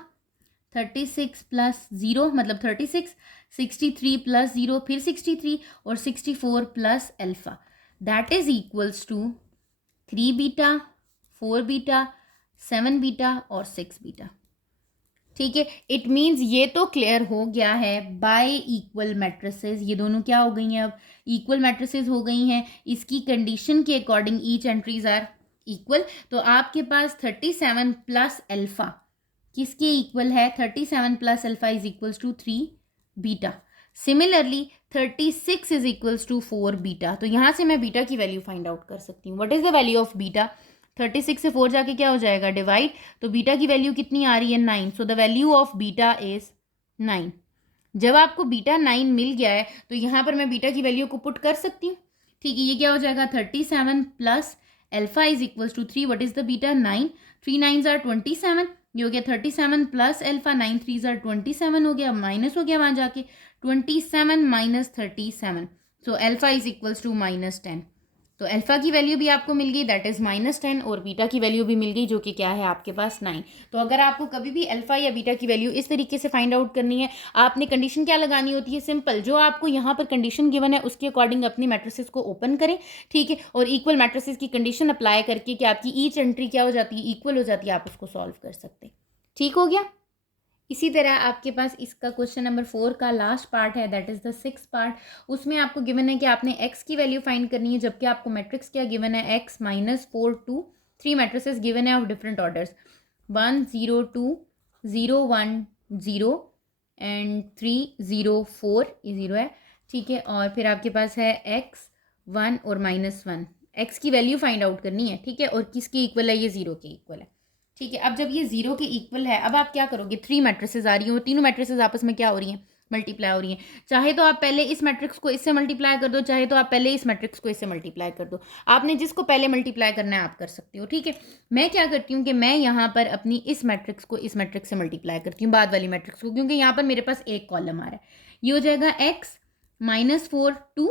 36 प्लस 0 मतलब 36, 63 प्लस 0 फिर 63 और 64 plus alpha, that is equals to 3 beta 4 beta 7 beta और 6 बीटा. ठीक है, इट मीन्स ये तो क्लियर हो गया है बाय इक्वल मैट्रिसेस. ये दोनों क्या हो गई हैं, अब इक्वल मैट्रिसेस हो गई हैं. इसकी कंडीशन के according each entries are equal. तो आपके पास 37 प्लस अल्फा किसके इक्वल है, 37 plus alpha is equals to 3 beta. Similarly 36 is equals to 4 beta. तो यहाँ से मैं बीटा की वैल्यू फाइंड आउट कर सकती हूँ. What is the value of beta, 36 से 4 जाके क्या हो जाएगा, डिवाइड. तो बीटा की वैल्यू कितनी आ रही है, 9. So the value of beta is 9. जब आपको बीटा 9 मिल गया है तो यहाँ पर मैं बीटा की वैल्यू को पुट कर सकती हूँ. ठीक है, ये क्या हो जाएगा, 37 plus alpha is equals to 3. What is the beta, 9. 3 9s are 27. ये हो गया 37 प्लस अल्फा, 9 3s आर 27 हो गया, माइनस हो गया वहाँ जाके 27 minus 37. So alpha is equals to -10. तो अल्फा की वैल्यू भी आपको मिल गई दैट इज -10 और बीटा की वैल्यू भी मिल गई जो कि क्या है आपके पास 9. तो अगर आपको कभी भी अल्फा या बीटा की वैल्यू इस तरीके से फाइंड आउट करनी है, आपने कंडीशन क्या लगानी होती है, सिंपल, जो आपको यहाँ पर कंडीशन गिवन है उसके अकॉर्डिंग अपनी मैट्रिसेस को ओपन करें. ठीक है, और इक्वल मैट्रिसेस की कंडीशन अप्लाई करके कि आपकी ईच एंट्री क्या हो जाती है, इक्वल हो जाती है, आप उसको सॉल्व कर सकते हैं. ठीक हो गया. इसी तरह आपके पास इसका क्वेश्चन नंबर 4 का लास्ट पार्ट है that is the 6th part. उसमें आपको गिवन है कि आपने x की वैल्यू फाइंड करनी है, जबकि आपको मैट्रिक्स क्या गिवन है, x -4 2 3 मैट्रिसेस गिवन है ऑफ डिफरेंट ऑर्डर्स, 1 0 2 0 1 0 एंड 3 0 4 ये 0 है. ठीक है, और फिर आपके पास है x 1 और -1. x की वैल्यू फाइंड आउट करनी है. ठीक है, और किसके इक्वल है, ये 0 के इक्वल है. ठीक है, अब जब ये 0 के इक्वल है अब आप क्या करोगे, 3 मैट्रिसेस आ रही हैं, तीनों मैट्रिसेस आपस में क्या हो रही हैं, मल्टीप्लाई हो रही हैं. चाहे तो आप पहले इस मैट्रिक्स को इससे मल्टीप्लाई कर दो, चाहे तो आप पहले इस मैट्रिक्स को इससे मल्टीप्लाई कर दो. आपने जिसको पहले मल्टीप्लाई करना है आप कर सकते हो. ठीक है, मैं क्या करती हूँ कि मैं यहाँ पर अपनी इस मैट्रिक्स को इस मैट्रिक्स से मल्टीप्लाई करती हूँ, बाद वाली मैट्रिक्स को, क्योंकि यहाँ पर मेरे पास एक कॉलम आ रहा है. ये हो जाएगा x -4 2,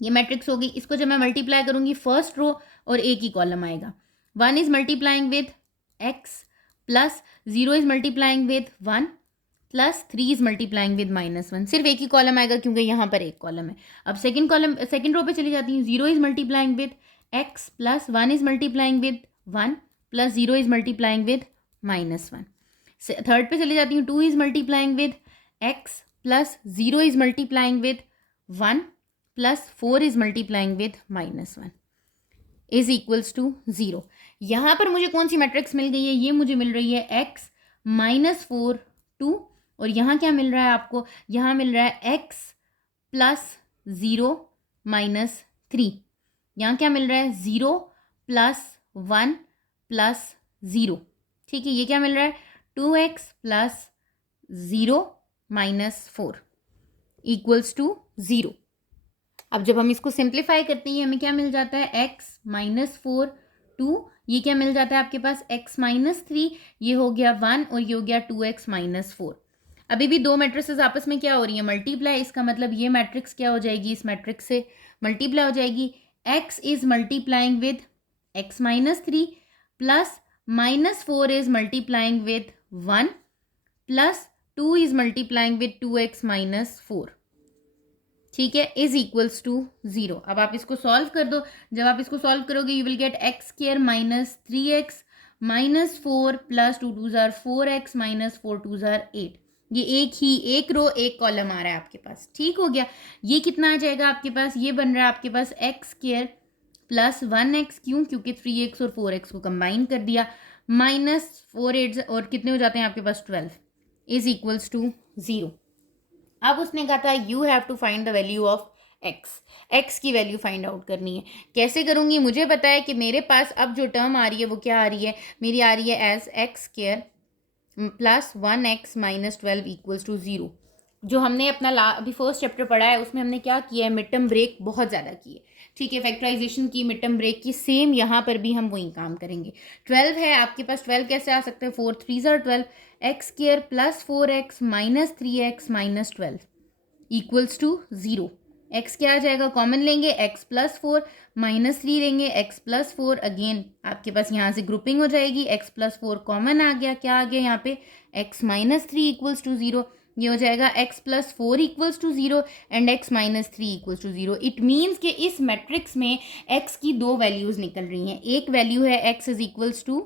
ये मैट्रिक्स होगी. इसको जब मैं मल्टीप्लाई करूँगी फर्स्ट रो और एक ही कॉलम आएगा. 1 is multiplying with x plus 0 is multiplying with 1. Plus 3 is multiplying with -1। सिर्फ एक ही कॉलम आएगा क्योंकि यहाँ पर एक कॉलम है। अब सेकंड रो पे चली जाती हूँ। 0 is multiplying with x plus 1 is multiplying with 1 plus 0 is multiplying with -1। Third पे चली जाती हूँ। 2 is multiplying with x plus 0 is multiplying with 1 plus 4 is multiplying with -1 is equals to 0। यहाँ पर मुझे कौन सी मैट्रिक्स मिल गई है? ये मुझे मिल रही है x -4 2, और यहाँ क्या मिल रहा है आपको? यहाँ मिल रहा है x प्लस 0 -3। यहाँ क्या मिल रहा है? 0 प्लस 1 प्लस 0। ठीक है, ये क्या मिल रहा है? 2x plus 0 -4 equals to 0। अब जब हम इसको सिंप्लीफाई करते हैं हमें क्या मिल जाता है? x -4 2, ये क्या मिल जाता है आपके पास? x -3, ये हो गया 1 और ये हो गया 2x -4। अभी भी दो मैट्रिक्सेस आपस में क्या हो रही है? मल्टीप्लाई। इसका मतलब ये मैट्रिक्स क्या हो जाएगी? इस मैट्रिक्स से मल्टीप्लाई हो जाएगी। x is multiplying with x -3 plus -4 is multiplying with 1 plus 2 is multiplying with 2x -4। ठीक है, इज इक्वल्स टू 0। अब आप इसको सॉल्व कर दो। जब आप इसको सॉल्व करोगे you will get x² -3x -4 plus 2 2 ज़ार 4x -4 2 ज़ार 8। ये एक रो एक कॉलम आ रहा है आपके पास। ठीक हो गया। ये कितना आ जाएगा आपके पास? ये बन रहा है आपके पास x² प्लस 1x, क्यों? क्योंकि 3x और 4x को कंबाइन कर दिया, -4 8 और कितने हो जाते हैं आपके पास? 12 इज इक्वल्स टू 0। अब उसने कहा था you have to find the value of x की वैल्यू फाइंड आउट करनी है। कैसे करूँगी? मुझे पता है कि मेरे पास अब जो टर्म आ रही है वो क्या आ रही है? मेरी आ रही है as x² plus 1x -12 equals to 0। जो हमने अपना अभी फर्स्ट चैप्टर पढ़ा है उसमें हमने क्या किया है? मिड टर्म ब्रेक बहुत ज़्यादा की है। ठीक है, फैक्टराइजेशन की, मिड टर्म ब्रेक की, सेम यहाँ पर भी हम वही काम करेंगे। 12 है आपके पास, 12 कैसे आ सकते हैं? 4 3 ज़ार 12, x² plus 4x -3x -12 equals to 0। x क्या आ जाएगा? कॉमन लेंगे, x प्लस 4 -3 लेंगे, x प्लस 4, अगेन आपके पास यहाँ से ग्रुपिंग हो जाएगी, x प्लस 4 कॉमन आ गया। क्या आ गया यहाँ पे? x -3 equals to 0। ये हो जाएगा x plus 4 equals to 0 and x -3 equals to 0। It means कि इस मैट्रिक्स में x की दो वैल्यूज़ निकल रही हैं। एक वैल्यू है x इज इक्वल्स टू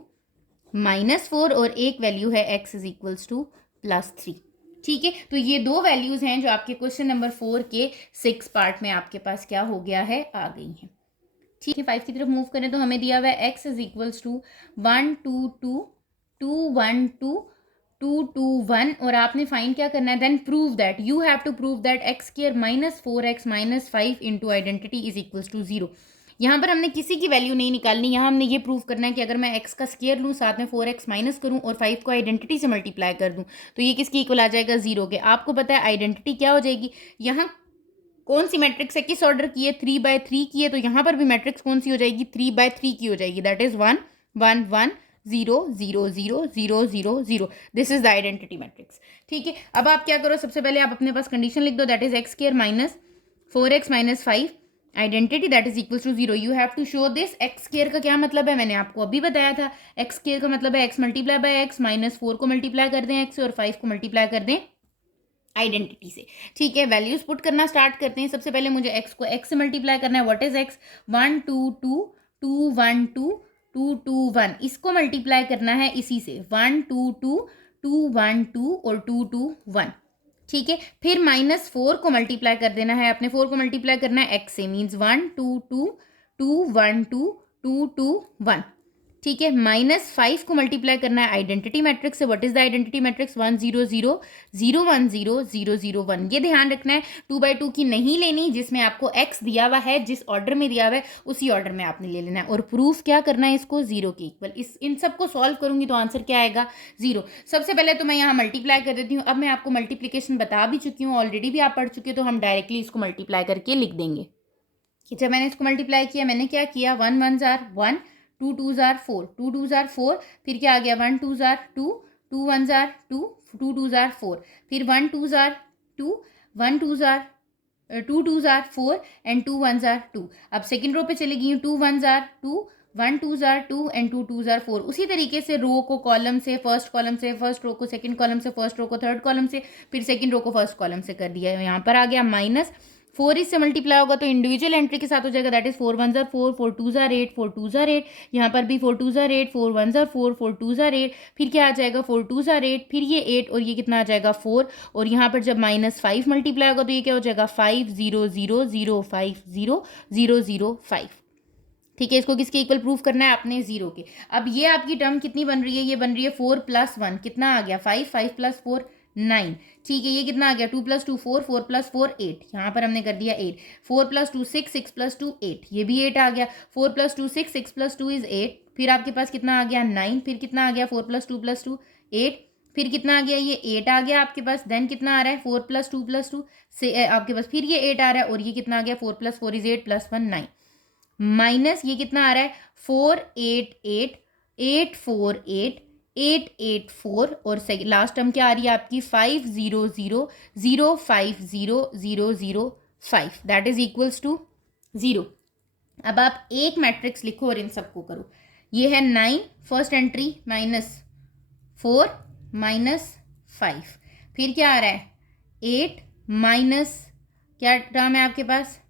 -4 और एक वैल्यू है x इज इक्वल्स टू +3। ठीक है, तो ये दो वैल्यूज़ हैं जो आपके क्वेश्चन नंबर 4 के 6 पार्ट में आपके पास क्या हो गया है? आ गई हैं। ठीक है, 5 की तरफ मूव करें तो हमें दिया हुआ है x इज इक्वल्स टू 1 2 2 2 1 2 2 2 1 और आपने फाइंड क्या करना है? Then prove that, you have to prove that x² -4x -5 into identity is equals to 0। यहाँ पर हमने किसी की वैल्यू नहीं निकालनी, यहाँ हमने ये प्रूव करना है कि अगर मैं x का स्क्वायर लूँ, साथ में 4x माइनस करूँ और 5 को आइडेंटिटी से मल्टीप्लाई कर दूँ तो ये किसकी इक्वल आ जाएगा? 0 के। आपको पता है आइडेंटिटी क्या हो जाएगी? यहाँ कौन सी मैट्रिक्स है? किस ऑर्डर की है? 3/3 की है, तो यहाँ पर भी मैट्रिक्स कौन सी हो जाएगी? 3/3 की हो जाएगी। That is 1 1 1 0 0 0 0 0 0। This is the identity matrix. ठीक है, अब आप क्या करो? सबसे पहले आप अपने पास कंडीशन लिख दो, that is x² -4x -5 identity that is equal to 0। You have to show this. x² का क्या मतलब है? मैंने आपको अभी बताया था। x² का मतलब है x मल्टीप्लाई बाय x, -4 को मल्टीप्लाई कर दें x से और 5 को मल्टीप्लाई कर दें आइडेंटिटी से। ठीक है, वैल्यूज पुट करना स्टार्ट करते हैं। सबसे पहले मुझे x को x से मल्टीप्लाई करना है। What is x? 1 2 2 2 1 2 2 2 1। इसको मल्टीप्लाई करना है इसी से, 1 2 2 2 1 2 और 2 2 1। ठीक है, फिर -4 को मल्टीप्लाई कर देना है। अपने 4 को मल्टीप्लाई करना है x से, मीन्स 1 2 2 2 1 2 2 2 1। ठीक है, -5 को मल्टीप्लाई करना है आइडेंटिटी मैट्रिक्स से। What is the identity matrix? 1 0 0 0 1 0 0 0 1। ये ध्यान रखना है 2/2 की नहीं लेनी, जिसमें आपको x दिया हुआ है, जिस ऑर्डर में दिया हुआ है उसी ऑर्डर में आपने ले लेना है। और प्रूफ क्या करना है? इसको 0 के इक्वल। इन सबको सॉल्व करूंगी तो आंसर क्या आएगा? 0। सबसे पहले तो मैं यहाँ मल्टीप्लाई कर देती हूँ। अब मैं आपको मल्टीप्लीकेशन बता भी चुकी हूँ, ऑलरेडी भी आप पढ़ चुके, तो हम डायरेक्टली इसको मल्टीप्लाई करके लिख देंगे कि जब मैंने इसको मल्टीप्लाई किया, मैंने क्या किया? 1 1 ज़ार 1, 2 2 ज़ार 4, 2 2 ज़ार 4, फिर क्या आ गया? 1 2 ज़ार 2, 2 1 ज़ार 2, 2 2 ज़ार 4, फिर 1 2 ज़ार 2, 1 2 ज़ार 2 2 ज़ार 4 एंड 2 1 ज़ार 2। अब सेकेंड रो पे चली गई हूँ। 2 1 ज़ार 2, 1 2 जार 2 एंड 2 2 जार 4। उसी तरीके से रो को कॉलम से, फर्स्ट कॉलम से, फर्स्ट रो को सेकंड कॉलम से, फर्स्ट रो को थर्ड कॉलम से, फिर सेकंड रो को फर्स्ट कॉलम से कर दिया। यहाँ पर आ गया माइनस 4 इससे मल्टीप्लाई होगा तो इंडिविजुअल एंट्री के साथ हो जाएगा, that is 4 1 jar 4, 4 2 jar 8, 4 2 jar 8। यहाँ पर भी 4 2 जार 8, 4 1 जार 4, 4 2 जार 8, फिर क्या आ जाएगा 4 2 जार 8, फिर ये 8 और ये कितना आ जाएगा 4। और यहाँ पर जब -5 मल्टीप्लाई होगा तो ये क्या हो जाएगा 5 0 0 0 5 0 0 0 5। ठीक है, इसको किसके इक्वल प्रूफ करना है, आपने 0 के। अब ये आपकी टर्म कितनी बन रही है, ये बन रही है 4 + 1 कितना आ गया 5, 5 + 4 9। ठीक है, ये कितना आ गया 2 + 2 4, 4 + 4 8, यहाँ पर हमने कर दिया 8। 4 + 2 6, 6 + 2 8, ये भी 8 आ गया। 4 + 2 6, 6 + 2 इज 8। फिर आपके पास कितना आ गया 9, फिर कितना आ गया 4 + 2 + 2 8, फिर कितना आ गया ये 8 आ गया आपके पास। देन कितना आ रहा है 4 + 2 + 2 से आपके पास फिर ये 8 आ रहा है, और ये कितना आ गया 4 + 4 इज 8 + 1 9, माइनस ये कितना आ रहा है 4 8 8 8 4 8 8 8 4, और लास्ट टर्म क्या आ रही है आपकी 5 0 0 0 5 0 0 0 5, दैट इज इक्वल्स टू 0। अब आप एक मैट्रिक्स लिखो और इन सबको करो। ये है 9 फर्स्ट एंट्री -4 -5, फिर क्या आ रहा है 8 माइनस क्या टर्म है आपके पास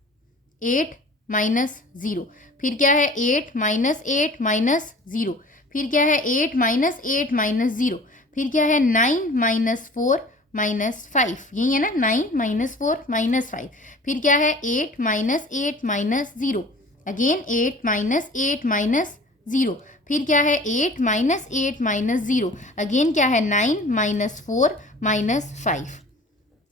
8 -0, फिर क्या है 8 -8 -0, फिर क्या है 8 -8 -0, फिर क्या है 9 -4 -5, यही है ना 9 -4 -5, फिर क्या है 8 -8 -0, अगेन 8 -8 -0, फिर क्या है 8 -8 -0, अगेन क्या है 9 -4 -5।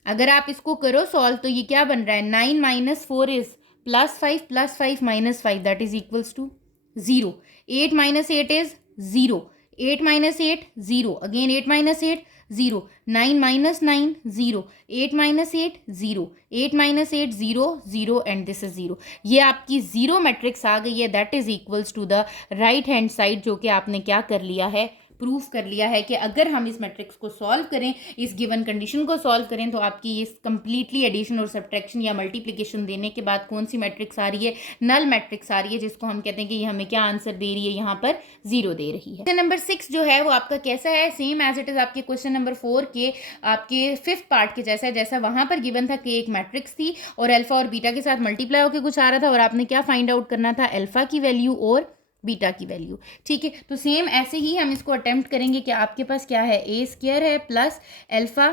अगर आप इसको करो सॉल्व तो ये क्या बन रहा है 9 - 4 is +5 +5 -5, that is equals to 0। 8 - 8 is 0, 8 - 8 0, again 8 - 8 0, 9 - 9 0, 8 - 8 0, 8 - 8 0 0 and this is 0। ये आपकी 0 मैट्रिक्स आ गई है, that is equals to the right hand side, जो कि आपने क्या कर लिया है प्रूफ कर लिया है कि अगर हम इस मैट्रिक्स को सॉल्व करें, इस गिवन कंडीशन को सॉल्व करें, तो आपकी ये कंप्लीटली एडिशन और सब्ट्रैक्शन या मल्टीप्लिकेशन देने के बाद कौन सी मैट्रिक्स आ रही है, नल मैट्रिक्स आ रही है, जिसको हम कहते हैं कि ये हमें क्या आंसर दे रही है, यहाँ पर 0 दे रही है। क्वेश्चन नंबर 6 जो है वो आपका कैसा है, सेम एज इट इज आपके क्वेश्चन नंबर 4 के आपके 5th पार्ट के जैसा है, जैसा वहां पर गिवन था कि एक मैट्रिक्स थी और अल्फा और बीटा के साथ मल्टीप्लाई होकर कुछ आ रहा था, और आपने क्या फाइंड आउट करना था, अल्फा की वैल्यू और बीटा की वैल्यू। ठीक है, तो सेम ऐसे ही हम इसको अटेम्प्ट करेंगे कि आपके पास क्या है a² है प्लस अल्फा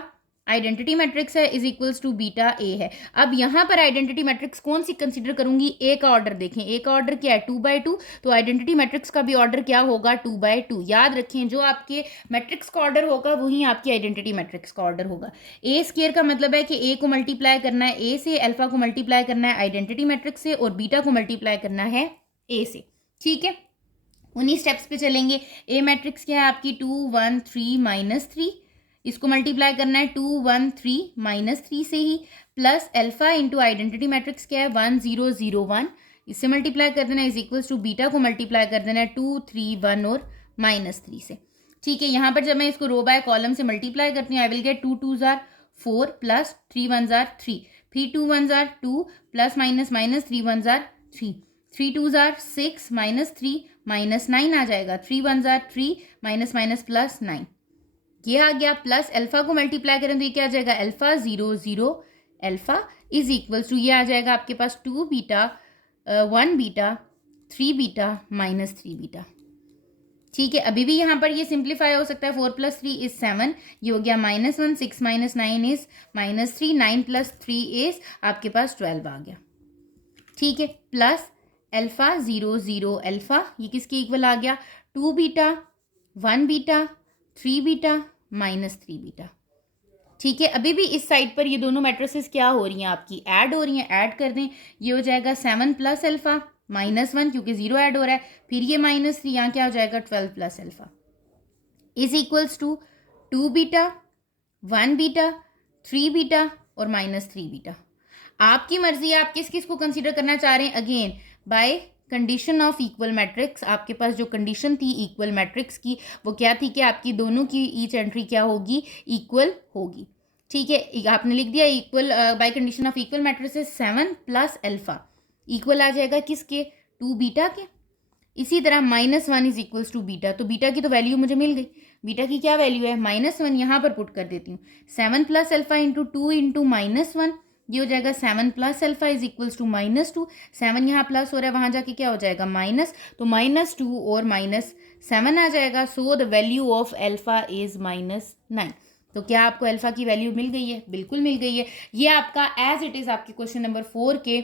आइडेंटिटी मैट्रिक्स है is equals to beta a है। अब यहाँ पर आइडेंटिटी मैट्रिक्स कौन सी कंसीडर करूंगी, a का ऑर्डर देखें, a का ऑर्डर क्या है 2/2, तो आइडेंटिटी मैट्रिक्स का भी ऑर्डर क्या होगा 2/2। याद रखें जो आपके मैट्रिक्स का ऑर्डर होगा वही आपकी आइडेंटिटी मैट्रिक्स का ऑर्डर होगा। a² का मतलब है कि a को मल्टीप्लाई करना है a से, अल्फा को मल्टीप्लाई करना है आइडेंटिटी मैट्रिक्स से, और बीटा को मल्टीप्लाई करना है a से। ठीक है, उन्हीं स्टेप्स पे चलेंगे। ए मैट्रिक्स क्या है आपकी 2 1 3 -3, इसको मल्टीप्लाई करना है 2 1 3 -3 से ही, plus alpha into identity matrix क्या है 1 0 0 1, इससे मल्टीप्लाई कर देना इज इक्वल्स टू बीटा को मल्टीप्लाई कर देना है 2 3 1 और -3 से। ठीक है, यहाँ पर जब मैं इसको रो बाय कॉलम से मल्टीप्लाई करती हूँ I will get 2 2 jar 4 plus 3 1 jar 3, फिर 2 1 जार 2 प्लस -3 1 जार 3, 3 2 जार 6 -3 -9 आ जाएगा, 3 1 जार 3 प्लस 9, ये आ गया। प्लस अल्फा को मल्टीप्लाई करें तो ये क्या आ जाएगा alpha 0 0 alpha is equals to ये आ जाएगा आपके पास 2 बीटा 1 बीटा 3 बीटा -3 बीटा। ठीक है, अभी भी यहाँ पर ये सिंप्लीफाई हो सकता है, 4 + 3 इज 7, ये हो गया -1, 6 - 9 इज -3, 9 + 3 इज आपके पास 12 आ गया। ठीक है, प्लस अल्फा 0 0 अल्फा, ये किसके इक्वल आ गया 2 बीटा 1 बीटा 3 बीटा -3 बीटा। ठीक है, अभी भी इस साइड पर ये दोनों मैट्रिसेस क्या हो रही हैं आपकी ऐड हो रही हैं, ऐड कर दें, ये हो जाएगा 7 प्लस अल्फा -1 क्योंकि 0 ऐड हो रहा है, फिर ये -3, यहाँ क्या हो जाएगा 12 plus alpha is equals to 2 beta 1 beta 3 beta और -3 बीटा। आपकी मर्जी है आप किस किस को कंसीडर करना चाह रहे हैं। Again by condition of equal matrix, आपके पास जो कंडीशन थी इक्वल मैट्रिक्स की वो क्या थी कि आपकी दोनों की ईच एंट्री क्या होगी इक्वल होगी। ठीक है, आपने लिख दिया equal by condition of equal matrix 7 plus alpha equal आ जाएगा किसके 2 बीटा के, इसी तरह -1 इज इक्वल्स टू बीटा, तो बीटा की तो वैल्यू मुझे मिल गई। बीटा की क्या वैल्यू है? -1, यहाँ पर पुट कर देती हूँ। 7 प्लस अल्फा इंटू 2 इंटू -1, ये हो जाएगा 7 plus alpha is equals to -2। 7 यहाँ प्लस हो रहा है, वहाँ जाके क्या हो जाएगा? माइनस, तो -2 और -7 आ जाएगा। So the value of alpha is -9। तो क्या आपको अल्फा की वैल्यू मिल गई है? बिल्कुल मिल गई है। ये आपका एज इट इज़ आपके क्वेश्चन नंबर 4 के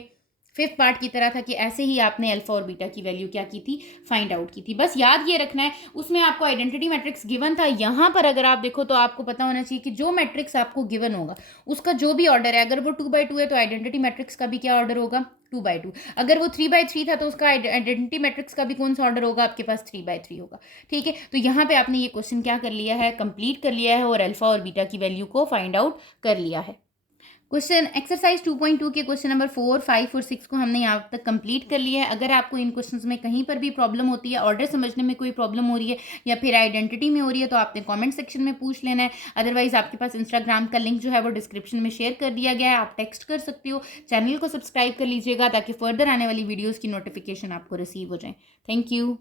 5th पार्ट की तरह था कि ऐसे ही आपने अल्फा और बीटा की वैल्यू क्या की थी? फाइंड आउट की थी। बस याद ये रखना है, उसमें आपको आइडेंटिटी मैट्रिक्स गिवन था। यहाँ पर अगर आप देखो तो आपको पता होना चाहिए कि जो मैट्रिक्स आपको गिवन होगा उसका जो भी ऑर्डर है, अगर वो 2/2 है तो आइडेंटिटी मैट्रिक्स का भी क्या ऑर्डर होगा? 2/2। अगर वो 3/3 था तो उसका आइडेंटिटी मैट्रिक्स का भी कौन सा ऑर्डर होगा? आपके पास 3/3 होगा। ठीक है, तो यहाँ पे आपने ये क्वेश्चन क्या कर लिया है? कंप्लीट कर लिया है और अल्फा और बीटा की वैल्यू को फाइंड आउट कर लिया है। क्वेश्चन एक्सरसाइज 2.2 के क्वेश्चन नंबर 4, 5 और 6 को हमने यहाँ तक कंप्लीट कर लिया है। अगर आपको इन क्वेश्चंस में कहीं पर भी प्रॉब्लम होती है, ऑर्डर समझने में कोई प्रॉब्लम हो रही है या फिर आइडेंटिटी में हो रही है, तो आपने कमेंट सेक्शन में पूछ लेना है। अदरवाइज आपके पास इंस्टाग्राम का लिंक जो है वो डिस्क्रिप्शन में शेयर कर दिया गया है, आप टेक्स्ट कर सकते हो। चैनल को सब्सक्राइब कर लीजिएगा ताकि फर्दर आने वाली वीडियोज़ की नोटिफिकेशन आपको रिसीव हो जाए। Thank you.